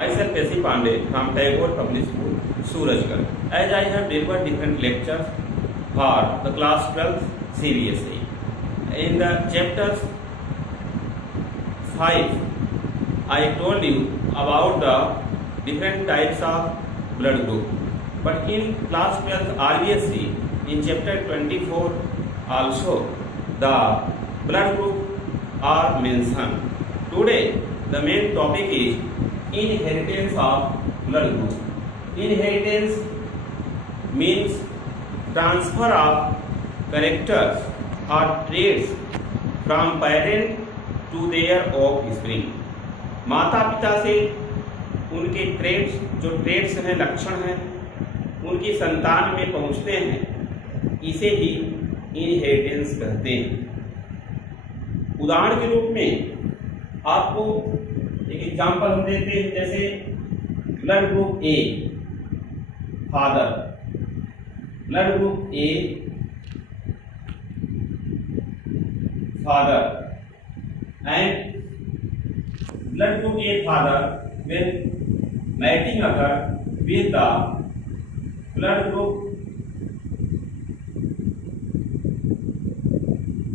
Myself S.C. Pandey from Tagore Public School, Surajgarh. As I have delivered different lectures for the class 12 CBSE. In the chapters 5, I told you about the different types of blood group. But in class 12 RBSE, in chapter 24 also, the blood group are mentioned. Today, the main topic is inheritance of blood group. Inheritance means transfer of characters or traits from parent to their offspring. माता पिता से उनके trades हैं, लक्षण हैं, उनकी संतान में पहुंचते हैं, इसे ही इनहेरिटेंस कहते हैं। उदाहरण के रूप में आपको एक एग्जांपल हम देते हैं, जैसे blood group a father, blood group a father and blood group A father will mating occur with the blood group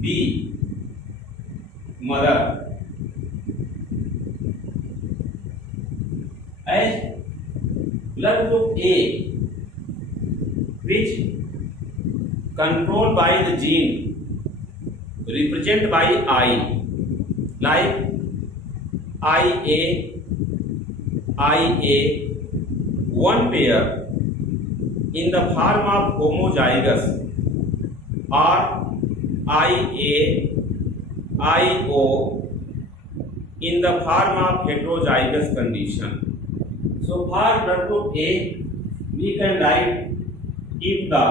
B mother. As blood group A, which controlled by the gene represented by I, like IA, one pair in the form of homozygous, or IA, IO in the form of heterozygous condition. So for blood group A, we can write if the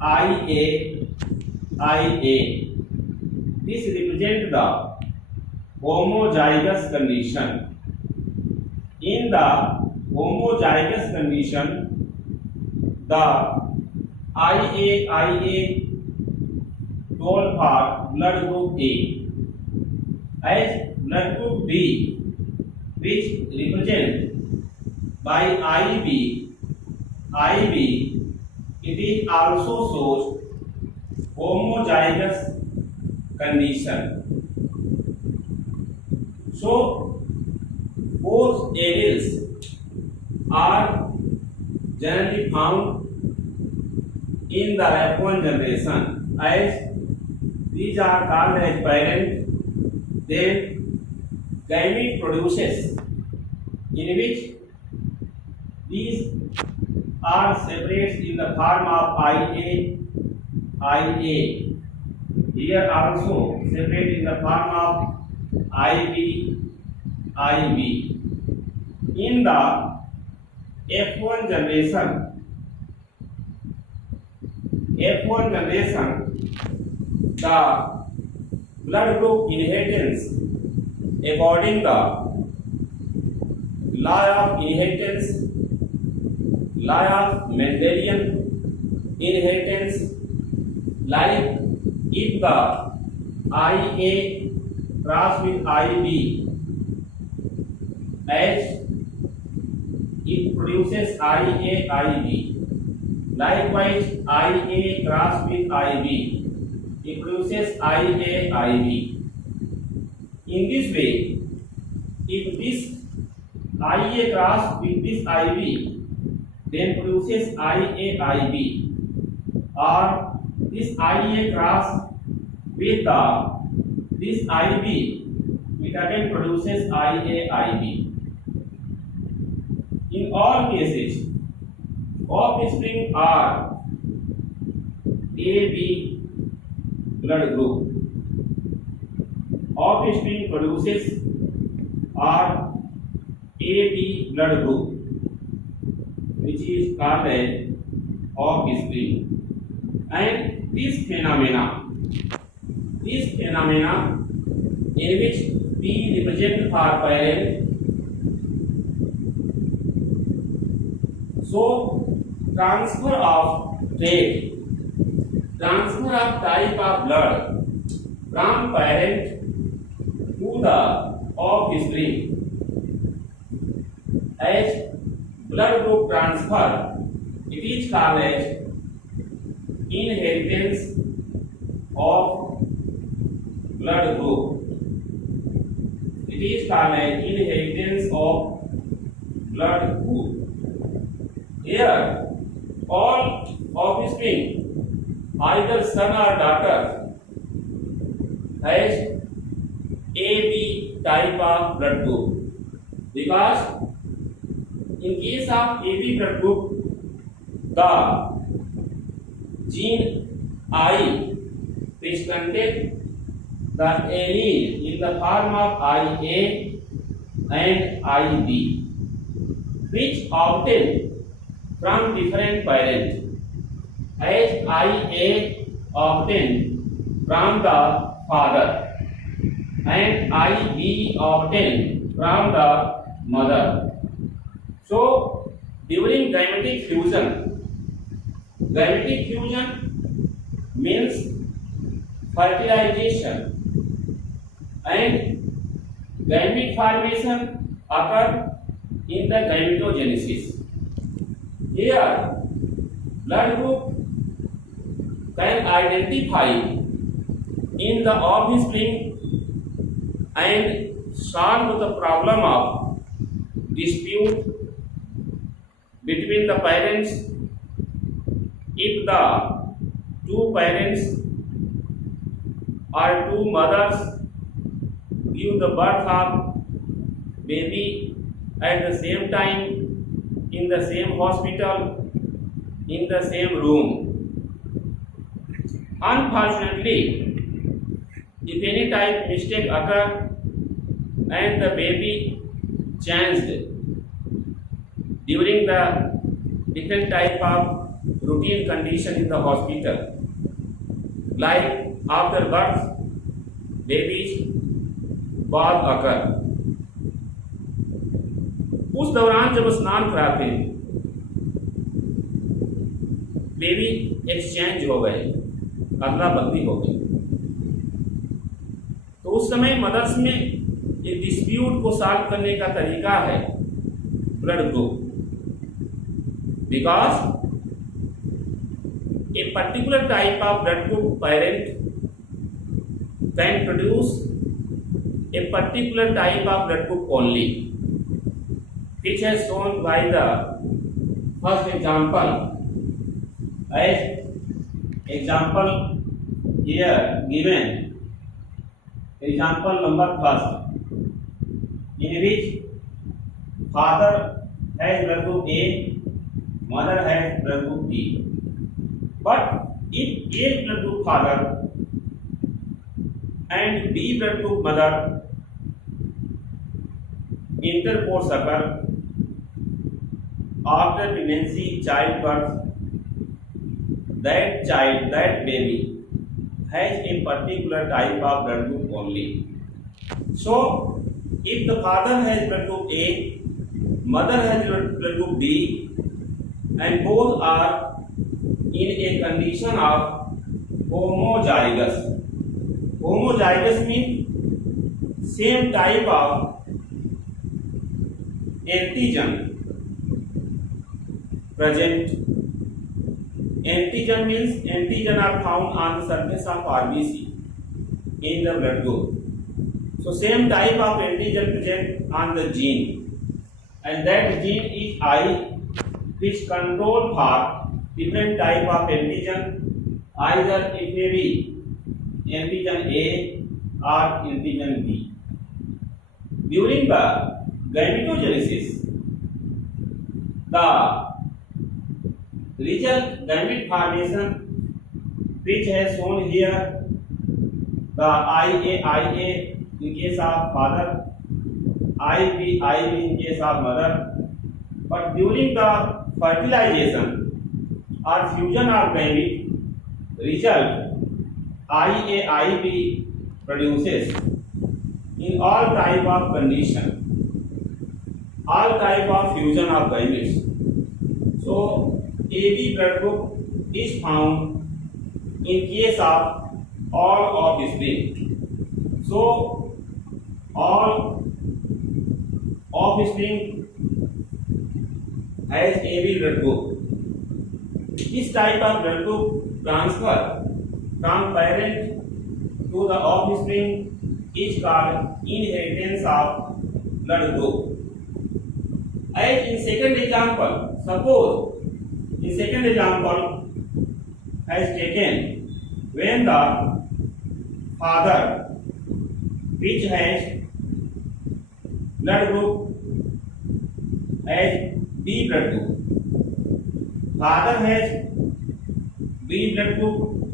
IA, this represents the homozygous condition. In the homozygous condition, the IA told for blood group A. As blood group B, which represented by IB, it is also shows homozygous condition. So, both alleles are generally found in the F1 generation, as these are called as parent. Then gamete produces, in which these are separated in the form of IA. Here also separate in the form of IB. In the F1 generation, the blood group inheritance according the law of inheritance, law of Mendelian inheritance, like if the IA cross with IB, as it produces IB. Likewise, IA cross with IB, it produces IB. In this way, if this IA cross with this IB, then produces IB, or this IA cross with this IB, it again produces IB. In all cases, offspring are AB blood group. Offspring produces are AB blood group, which is called as offspring. And this phenomena in which B represents for parent. So transfer of trait, transfer of type of blood from parent to the offspring as blood group transfer, it is called as inheritance of blood group. It is called as inheritance of blood group. Here, all offspring, either son or daughter, has AB type of blood group, because in case of AB blood group, the gene I which contains the allele in the form of IA and IB, which obtained from different parents, as IA obtained from the father and IB obtained from the mother. So during gametic fusion means fertilization and gamete formation occur in the gametogenesis. Here, blood group can identify in the offspring and solve the problem of dispute between the parents if the two parents or two mothers give the birth of baby at the same time in the same hospital in the same room. Unfortunately, if any type mistake occur and the baby changed during the different type of routine condition in the hospital, like after birth, baby's बात occur, उस दौरान जब स्नान कराते हैं baby exchange हो गए, अदला बदली हो गई, तो उस समय मदर्स में ये डिस्प्यूट को सॉल्व करने का तरीका है blood group, because a particular type of blood group parent can produce a particular type of blood group only, which is shown by the first example. As example here given, example number first, in which father has blood group A, mother has blood group B. But if A blood group father and B blood group mother intercourse occur after pregnancy, childbirth, that baby has a particular type of blood group only. So if the father has blood group A, mother has blood group B, and both are in a condition of homozygous. Homozygous means same type of antigen present. Antigen means antigen are found on the surface of RBC in the blood group. So same type of antigen present on the gene, and that gene is I, which control for different type of antigen, either it may be antigen A or antigen B. During the gametogenesis, the result gamete formation, which has shown here, the IA in case of father, IB in case of mother, but during the fertilization or fusion of gamete, result IAIB produces in all type of condition, all type of fusion of gametes. So AB blood group is found in case of all offspring. So all offspring has AB blood group. This type of blood group transfer from parent to the offspring is called inheritance of blood group. As in second example, suppose in second example has taken when the father which has blood group as B blood group, father has B blood group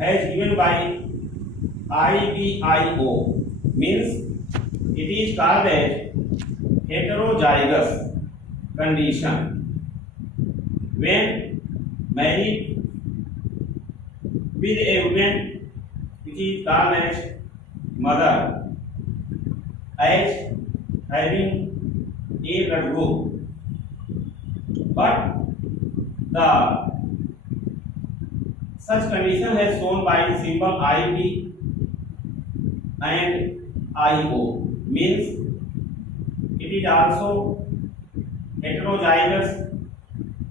as given by IBIO, means it is called as heterozygous condition. When married with a woman which is called as mother as having A blood group, but the such condition has shown by the symbol IB and IO, means it is also heterozygous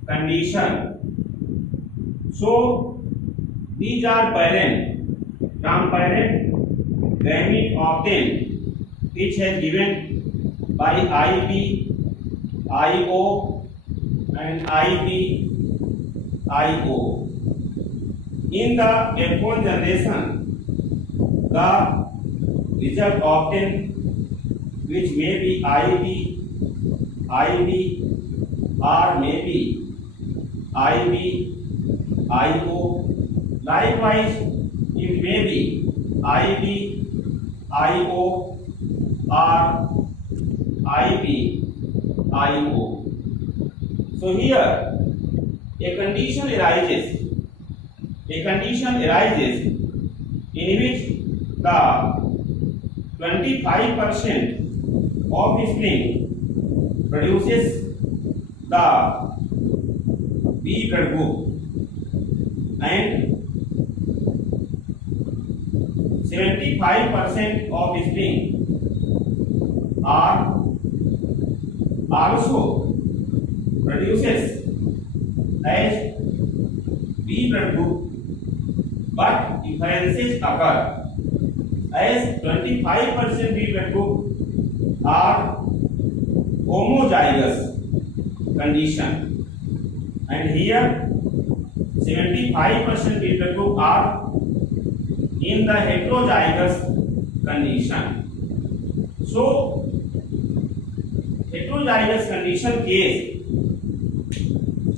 condition. So these are parent, from parent gamete obtained which has given by IB, IO and IB, IO. In the F1 generation, the result obtained which may be IB, or may be IB, IO. Likewise, it may be IB, IO or IB, IO. So here a condition arises in which the 25% offspring produces the B blood group and 75% offspring are also produces as B blood group, but differences occur as 25% B blood group are homozygous condition and here 75% B blood group are in the heterozygous condition. So heterozygous condition case,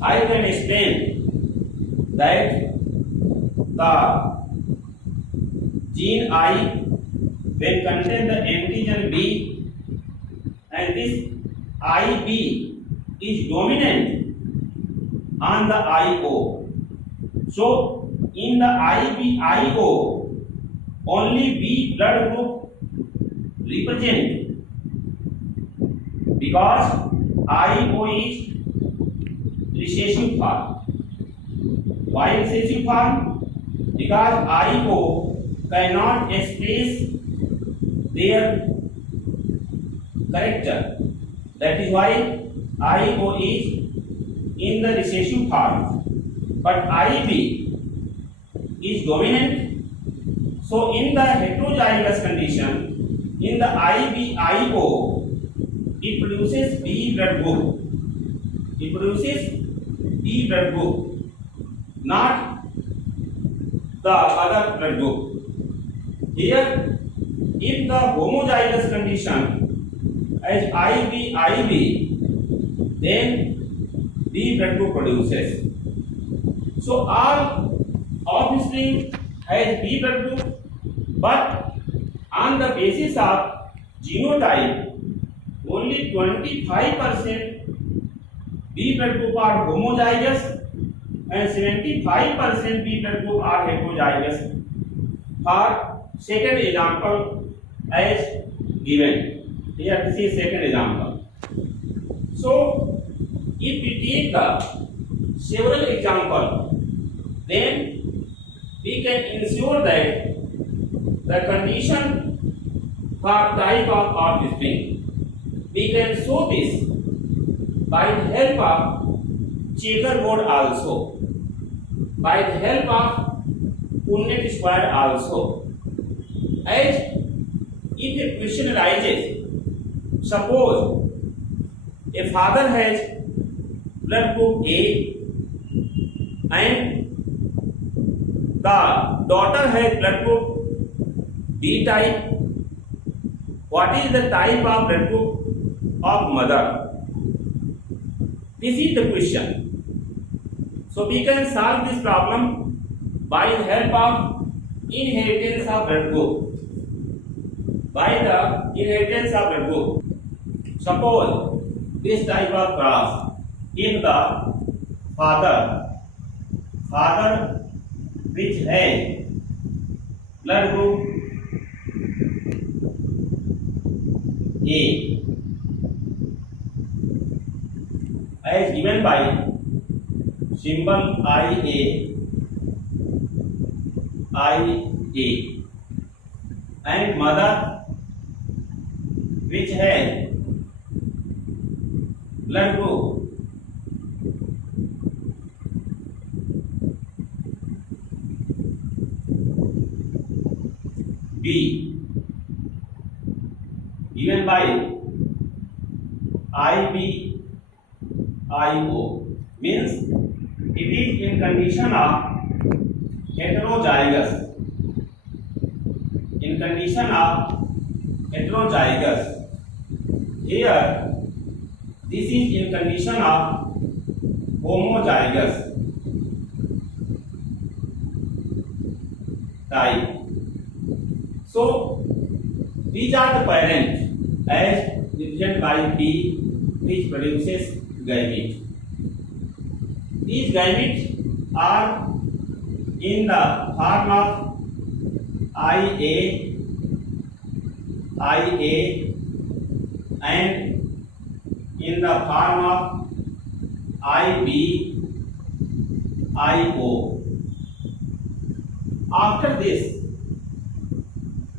I can explain that the gene I will contain the antigen B and this IB is dominant on the IO. So in the IBIO only B blood group represent because IO is recessive form. Why recessive form? Because IO cannot express their character. That is why IO is in the recessive form. But IB is dominant. So in the heterozygous condition, in the IBIO, it produces B blood group. It produces B blood group, not the other blood group. Here, if the homozygous condition as IB, then B blood group produces. So all offspring has B blood group, but on the basis of genotype, only 25% B blood group are homozygous and 75% B blood group are heterozygous. For second example as given. Here this is second example. So if we take the several example, then we can ensure that the condition for type of offspring, we can show this by the help of checkerboard also, by the help of Punnett square also. As if a question arises, suppose a father has blood group A and the daughter has blood group B type. What is the type of blood group of mother? This is the question. So we can solve this problem by the help of inheritance of blood group. By the inheritance of blood group. Suppose this type of cross, if the father which has blood group A as given by symbol IA and mother which has blood group B given by IBIO, means it is in condition of heterozygous. In condition of heterozygous. Here, this is in condition of homozygous type. So, these are the parents as represented by P, which produces gamete. These gametes are in the form of IA and in the form of IBIO.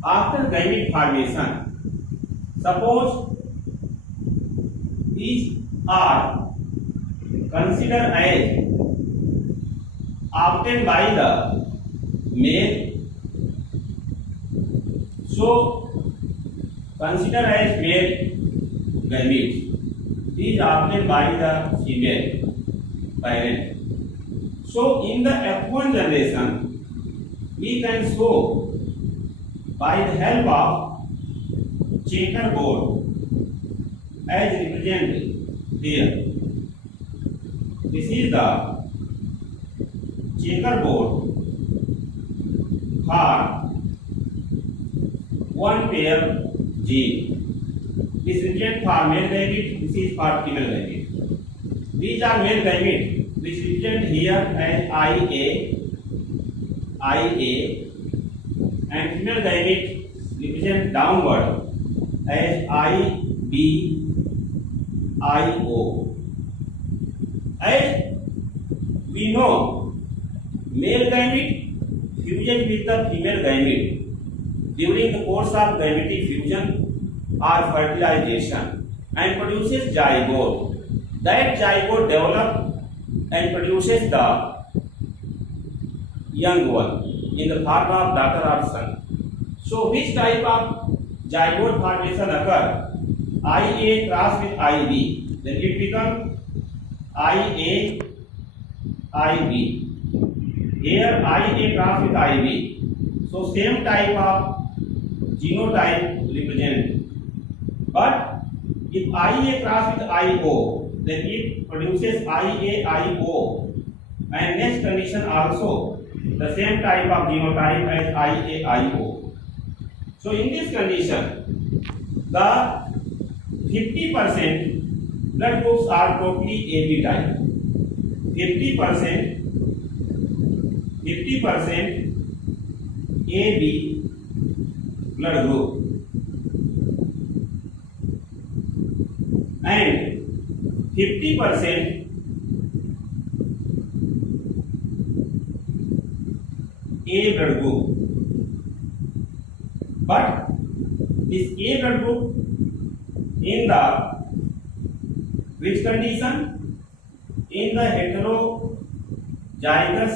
After gamete formation, suppose these are considered as obtained by the male, so consider as male gametes. These are obtained by the female parent. So in the F1 generation, we can show by the help of checkerboard as represented here. This is the checkerboard for one pair gene. This represents for male gamete, this is for female gamete. These are male gamete which represent here as IA and female gamete represent downward as IBIO. As we know, male gamete fusion with the female gamete during the course of gametic fusion or fertilization and produces zygote. That zygote develops and produces the young one in the form of daughter or son. So which type of zygote formation occur? IA cross with IB, then it becomes IB. Here IA cross with IB. So same type of genotype represent. But if IA cross with IO, then it produces IAIO. And next condition also the same type of genotype as IAIO. So in this condition, the 50% blood groups are totally AB type. 50% AB blood group and 50% A blood group. But this A blood group in the Which condition? In the heterozygous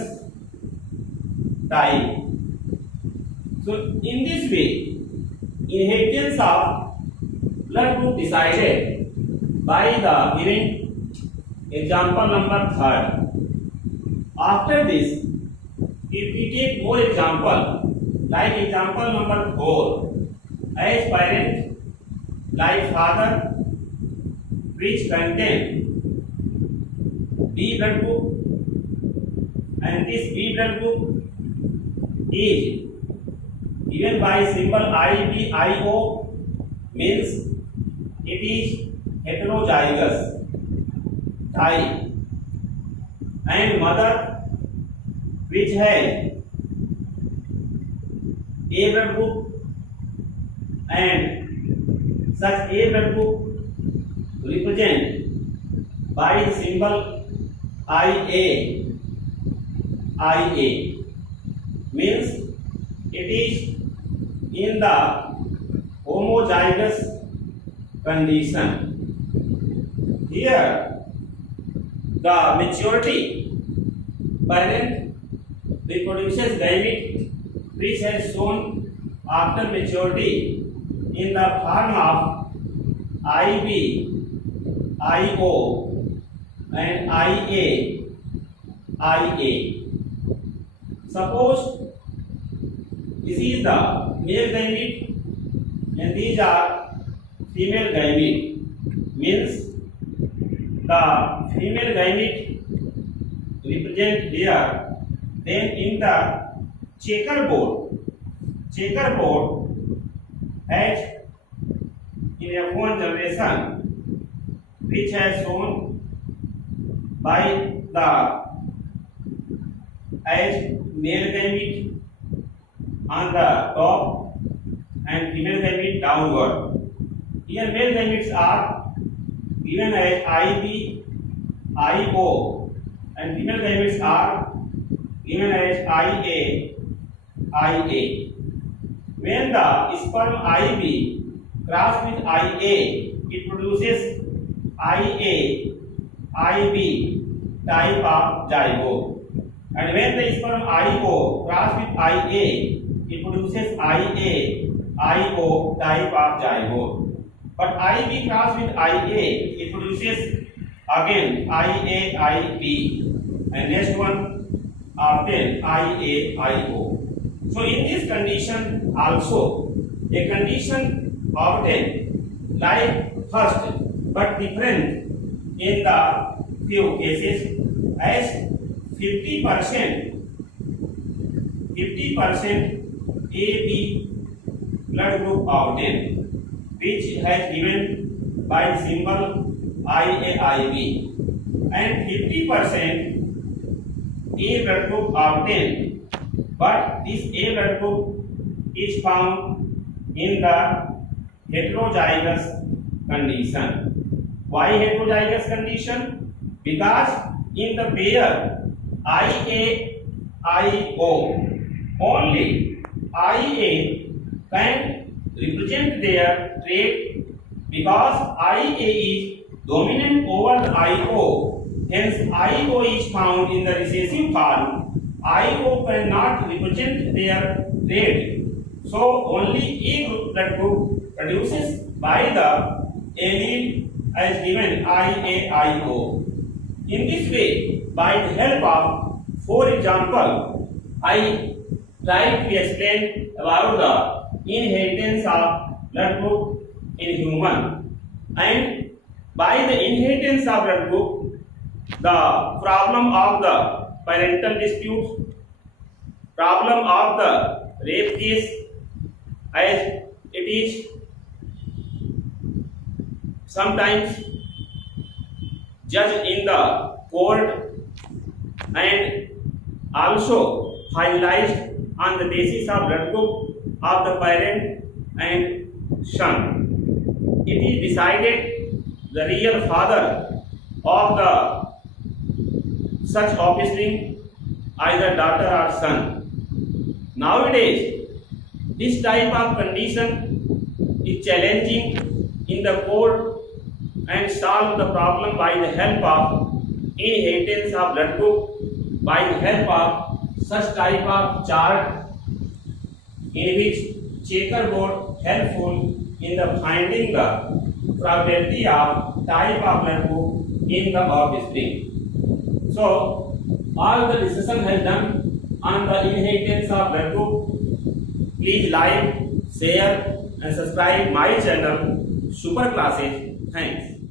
type. So in this way, inheritance of blood group decided by the given example number 3rd. After this, if we take more example, like example number 4, as parent like father, which contain B blood group, and this B blood group is given by symbol IBIO, means it is heterozygous type, and mother which has A blood group, and such A blood group represent by the symbol IA, means it is in the homozygous condition. Here the maturity parent reproduces gamete which has shown after maturity in the form of IB, IO and IA. Suppose this is the male gamete and these are female gamete, means the female gamete represent here. Then in the checkerboard has in F1 generation, which has shown by the as male gamete on the top and female gamete downward. Here male gametes are given as IB, IO, and female gametes are given as IA. When the sperm IB cross with IA, it produces IA, IB type of zygote. And when the sperm IO cross with IA, it produces IA, IO type of zygote. But IB cross with IA, it produces again IA, IB, and next one obtain IA, IO. So in this condition also, a condition obtained like first but different in the few cases, as 50% AB blood group obtained, which has given by the symbol IAIB, and 50% A blood group obtained, but this A blood group is found in the heterozygous condition. Why heterozygous condition? Because in the pair IA-IO, only IA can represent their trait because IA is dominant over the IO. Hence, IO is found in the recessive form. IO cannot represent their trait. So, only A group blood group produces by the allele as given IA-IO. In this way, by the help of 4 examples, I tried to explain about the inheritance of blood group in human, and by the inheritance of blood group, the problem of the parental dispute, problem of the rape case, as it is sometimes judged in the court and also finalized on the basis of blood group of the parent and son. It is decided the real father of the such offspring, either daughter or son. Nowadays, this type of condition is challenging in the court and solve the problem by the help of inheritance of blood group, by the help of such type of chart in which checkerboard helpful in the finding the probability of type of blood group in the offspring. So all the discussion has done on the inheritance of blood group. Please like, share and subscribe my channel Super Classes. Thanks.